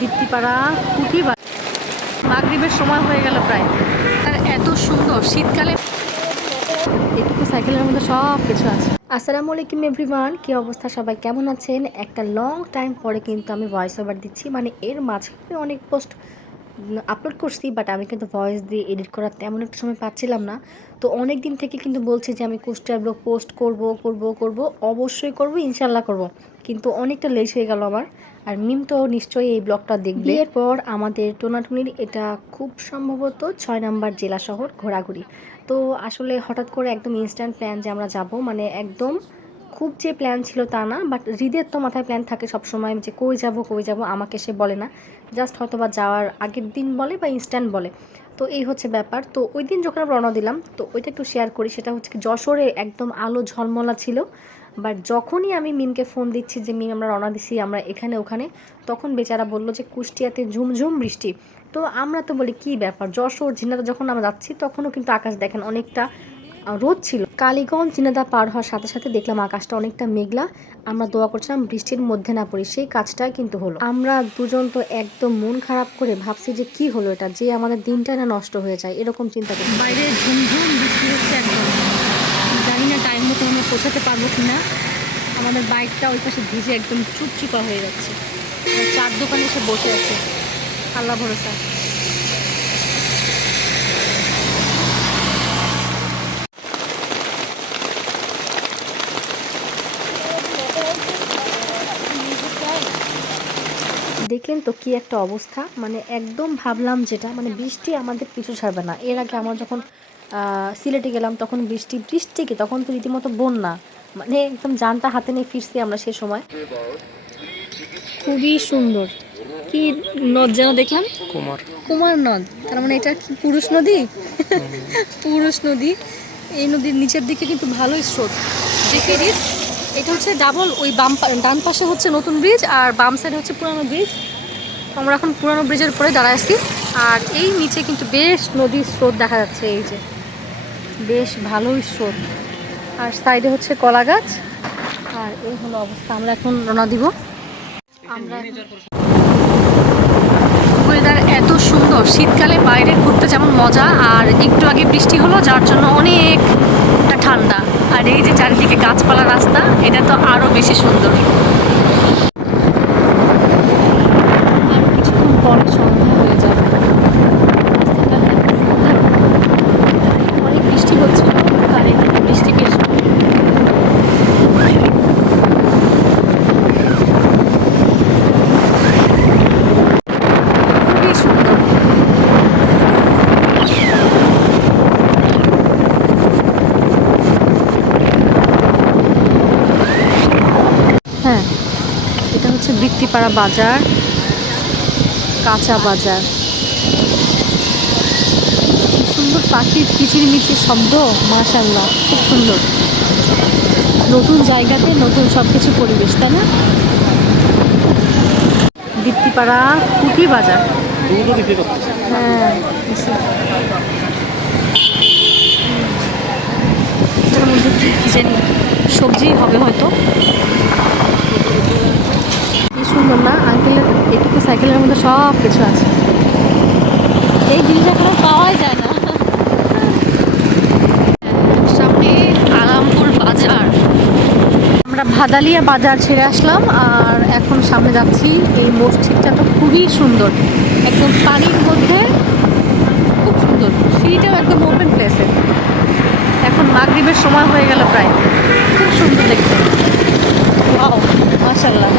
বৃত্তিপাড়া কুটি মাগরীবের সময় হয়ে গেল প্রায়। আর এত সুন্দর শীতকালে। এটুকু সাইকেলের মধ্যে সব কিছু আছে। আসসালামু আলাইকুম এভরিওয়ান কী অবস্থা? সবাই কেমন আছেন? একটা লং টাইম পরে কিন্তু আমি ভয়েস ওভার দিচ্ছি। মানে এর মাঝখানে অনেক পোস্ট আপলোড করছি বাট আমি কিন্তু ভয়েস দিয়ে এডিট করার তেমন একটা সময় পাচ্ছিলাম না। তো অনেক দিন থেকে কিন্তু বলছি যে, আমি কুষ্টিয়ার ব্লগ পোস্ট করব করব করব, অবশ্যই করব, ইনশাল্লাহ করব। কিন্তু অনেকটা লেট হয়ে গেল আমার, আর মিম তো নিশ্চয়ই এই ব্লগটা দেখবে। এরপর আমাদের টোনাটুনির এটা খুব সম্ভবত ছয় নম্বর জেলা শহর ঘোরাঘুরি। তো আসলে হঠাৎ করে একদম ইনস্ট্যান্ট প্ল্যান যে আমরা যাব মানে একদম খুব যে প্ল্যান ছিল তা না বাট হৃদের তো মাথায় প্ল্যান থাকে সবসময় যে কই যাব কই যাব, আমাকে সে বলে না। জাস্ট হয়তো বা যাওয়ার আগের দিন বলে বা ইনস্ট্যান্ট বলে। তো এই হচ্ছে ব্যাপার। তো ওই দিন যখন আমরা রওনা দিলাম, তো ওইটা একটু শেয়ার করি, সেটা হচ্ছে যশোরে একদম আলো ঝলমলা ছিল। বাট যখনই আমি মিমকে ফোন দিচ্ছি যে, মিম, আমরা রওনা দিছি, আমরা এখানে, ওখানে, তখন বেচারা বলল যে, কুষ্টিয়াতে ঝুমঝুম বৃষ্টি। তো আমরা তো বলি, কি ব্যাপার? যশোর ঝিনাদা যখন আমরা যাচ্ছি, তখনও কিন্তু আকাশ দেখেন অনেকটা রোদ ছিল। কালীগঞ্জ ঝিনাদা পার হওয়ার সাথে সাথে দেখলাম আকাশটা অনেকটা মেঘলা। আমরা দোয়া করছিলাম বৃষ্টির মধ্যে না পড়ি, সেই কাজটাই কিন্তু হলো। আমরা দুজন তো একদম মন খারাপ করে ভাবছি যে কি হলো এটা, যে আমাদের দিনটা না নষ্ট হয়ে যায়, এরকম চিন্তা করি বাইরে ঝুমঝুম বৃষ্টি হচ্ছে একদম। জানি না টাইম মতো আমরা পৌঁছাতে পারব কি না আমাদের বাইকটা ওই পাশে ভিজে একদম চুপচুপা হয়ে যাচ্ছে। চার দোকানে এসে বসে আছে। আল্লাহ ভরসা। দেখলেন তো কি একটা অবস্থা? মানে একদম ভাবলাম যেটা মানে বৃষ্টি আমাদের পিছু ছাড়বে না। এর আগে আমরা যখন আহ, সিলেটে গেলাম তখন বৃষ্টি বৃষ্টি কি তখন তো রীতিমতো বন্যা। মানে একদম জানটা হাতে নিয়ে ফিরছি আমরা সে সময়। খুবই সুন্দর। কি নদ যেন দেখলাম? কুমার। কুমার নদ। তার মানে এটা কি পুরুষ নদী? পুরুষ নদী। এই নদীর নিচের দিকে কিন্তু ভালোই স্রোত। দেখে এটা হচ্ছে ডাবল ওই বাম ডান পাশে হচ্ছে নতুন ব্রিজ আর বাম সাইডে হচ্ছে পুরানো ব্রিজ আমরা এখন পুরানো ব্রিজের উপরে দাঁড়ায় আসছি আর এই নিচে কিন্তু বেশ নদীর স্রোত দেখা যাচ্ছে, এই যে। বেশ ভালোই স্রোত। আর সাইডে হচ্ছে কলা গাছ আর এই হলো অবস্থা। আমরা এখন রওনা দিব। আমরা ওয়েদার এত সুন্দর। শীতকালে বাইরে ঘুরতে যেমন মজা, আর একটু আগে বৃষ্টি হলো, যার জন্য অনেকটা ঠান্ডা। আর এই যে চারিদিকে গাছপালা রাস্তা এটা তো আরও বেশি সুন্দর আর কিছুক্ষণ পরে সন্ধ্যা হয়ে যাবে রাস্তাটা এত সুন্দর। অনেক বৃষ্টি হচ্ছে আর এখানে বৃষ্টি বেশ খুবই সুন্দর হ্যাঁ এটা হচ্ছে বৃত্তিপাড়া বাজার, কাঁচা বাজার। কি সুন্দর পাখির কিচিরমিচির শব্দ মাশাল্লাহ খুব সুন্দর। নতুন জায়গাতে নতুন সব কিছু পরিবেশ, তাই না? বৃত্তিপাড়া কুটি বাজার। হ্যাঁ। এটার জানি সবজি হবে হয়তো। এর মধ্যে সব কিছু আছে। এই জিনিস এখন পাওয়াই যায় না। সামনে আরামপুর বাজার। আমরা ভাদালিয়া বাজার ছেড়ে আসলাম আর এখন সামনে যাচ্ছি এই মসজিদটা তো খুবই সুন্দর। একদম পানির মধ্যে খুব সুন্দর। সিঁড়িটাও একদম ওপেন প্লেসে এখন মাগরীবের সময় হয়ে গেল প্রায়। খুব সুন্দর দেখতে। মাসাল্লাহ